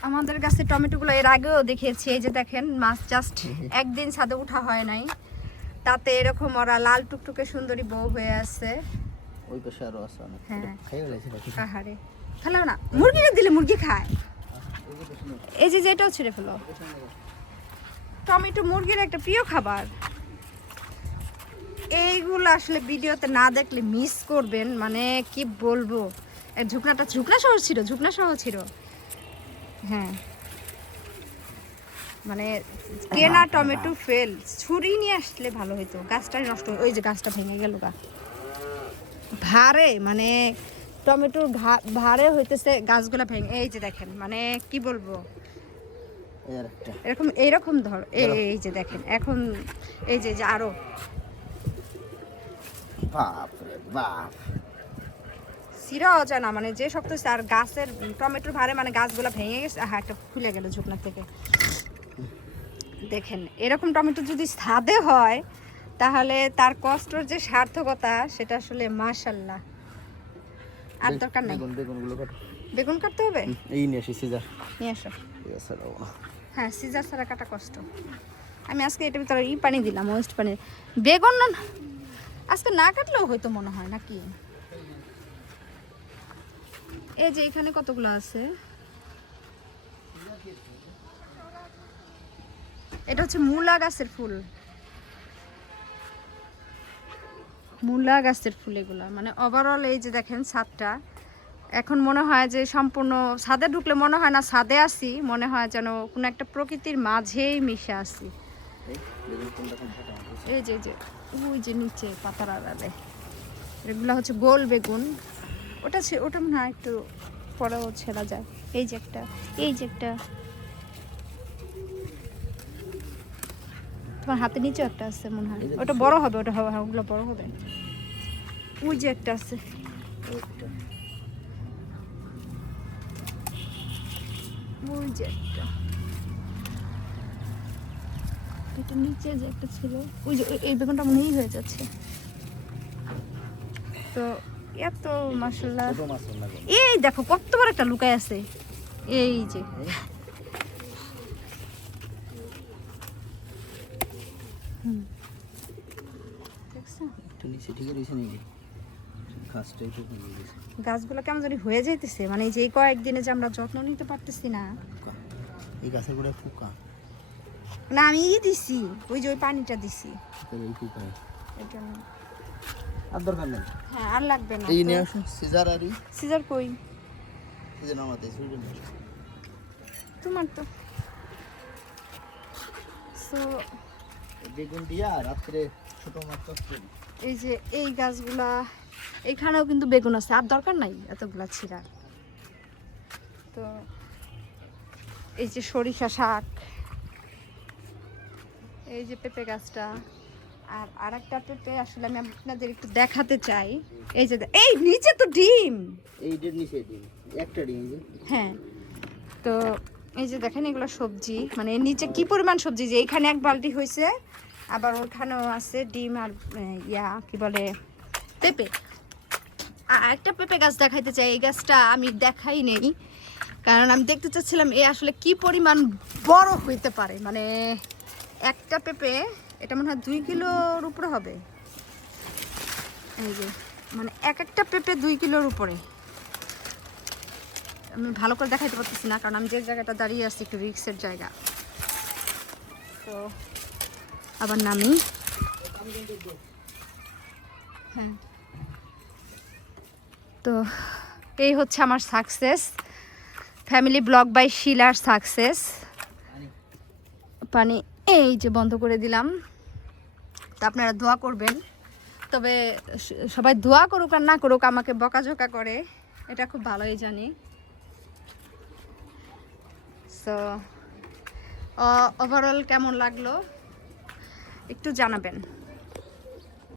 আমাদের কাছে টমেটোগুলো এর আগেও দেখিয়েছি, এই যে দেখেন মাছ জাস্ট একদিন ছাদে উঠা হয় নাই, তাতে এরকম ওরা লাল টুকটুকে সুন্দরী বউ হয়ে আছে। ওই পাশে আরো আছে অনেক। হ্যাঁ খাইয়ে ফেলেছি নাকি? আহারে ফেলাও না, মুরগিকে দিলে মুরগি খায়। এই যে যেটাও ছেড়ে ফেলো। টমেটো মুরগির একটা প্রিয় খাবার। এইগুলো আসলে ভিডিওতে না দেখলে মিস করবেন, মানে কি বলবো। ঝুকনা সহ ছিল। হ্যাঁ মানে কেনা টমেটো ফেল, ছুরি নিয়ে আসলে ভালো হতো। গাছটাই নষ্ট, ওই যে গাছটা ভেঙে গেল গা ভারে, মানে টমেটোর ভারে হইতেছে গাছগুলা ভেঙে। এই যে দেখেন, মানে কি বলবো, এইরকম ধর, এই যে দেখেন এখন, এই যে আরো সিরা যায় না, মানে যে শক্ত আর গাছের টমেটোর ভারে মানে গাছগুলা ভেঙে গেছে। একটা খুলে গেল ঝুকনা থেকে। দেখেন এরকম টমেটো যদি ছাদে হয় তাহলে তার কষ্টর যে সার্থকতা সেটা আসলে মাশাআল্লাহ। আর দরকার নাই। বেগুন কাটতে হবে, এই নিয়ে আসি সিজার নিয়ে আসো। হ্যাঁ সিজার ছাড়া কাটা কষ্ট। আমি আজকে এটার ভিতরে পানি দিলাম, ওয়েস্ট পানি। বেগুন না আজকে না কাটলেও হয়তো মনে হয় নাকি। এই যে এখানে কতগুলো আছে, এটা হচ্ছে মূলা গাছের ফুল। মূলা গাছের ফুল এগুলো, মানে ওভারঅল এই যে দেখেন ছাদটা এখন মনে হয় যে সম্পূর্ণ, ছাদে ঢুকলে মনে হয় না ছাদে আছি, মনে হয় যেন কোনো একটা প্রকৃতির মাঝেই মিশে আছি। এই যে ওই যে নিচে পাতার আড়ালে এগুলো হচ্ছে গোল বেগুন। ওটা মনে হয় একটু পরেও ছেড়া যায়। এই যে একটা তোমার হাতের নিচে একটা আছে মনে হয়, ওটা বড় হবে, ওগুলো বড় হবে। ওই যে একটা আছে, ওই যে একটা, এটা নিচে যে একটা ছিল, ওই যে এই বেগুনটা মনেই হয়ে যাচ্ছে। তো এত মাশাআল্লাহ, এই দেখো কত বড় একটা লুকায় আছে। এই যে গাছগুলো কেমন জানি হয়ে যাইতেছে, মানে এই যে কয়েকদিনে যে আমরা যত্ন নিতে পারতেছি না। এই গাছের গোড়ায় পোকা না, আমি দিছি, ওই যে ওই পানিটা দিছি। আর দরকার নেই। হ্যাঁ আর লাগবে না। এই নিয়ে আসো সিজার। আর সিজার কই? সিজার নামাতে সুজন তোমার তো সো বেগুন দিয়া রাত্রে ছোট মাছ করতে। এই যে এই গাছগুলা, এখানেও কিন্তু বেগুন আছে, আর দরকার নাই এতগুলা ছিঁড়া। তো এই যে সরিষা শাক, এই যে পেঁপে গাছটা, আর আরেকটা পেঁপে আসলে আমি আপনাদের একটু দেখাতে চাই। এই যে এই নিচে তো ডিম, এইটার নিচে ডিম, একটা ডিম। হ্যাঁ তো এই যে দেখেন এগুলো সবজি, মানে এর নিচে কি পরিমাণ সবজি, যে এখানে এক বালতি হয়েছে, আবার ওখানেও আছে ডিম আর কি বলে পেঁপে। একটা পেঁপে গাছ দেখাইতে চাই, এই গাছটা আমি দেখাই নেই কারণ আমি দেখতে চাচ্ছিলাম এ আসলে কি পরিমাণ বড় হইতে পারে। মানে একটা পেঁপে, এটা মনে হয় 2 কিলোর উপরে হবে। এই যে মানে একটা পেঁপে 2 কিলোর উপরে। আমি ভালো করে দেখাইতে পারতেছি না কারণ আমি যে জায়গাটা দাঁড়িয়ে আছি একটু রিক্সের জায়গা। তো আবার নামি, হ্যাঁ তো এই হচ্ছে আমার সাকসেস, ফ্যামিলি ব্লগ বাই শিলার সাকসেস। পানি এই যে বন্ধ করে দিলাম। তো আপনারা দোয়া করবেন, তবে সবাই দোয়া করুক আর না করুক, আমাকে বকাঝকা করে এটা খুব ভালোই জানি। সো ওভারঅল কেমন লাগলো একটু জানাবেন।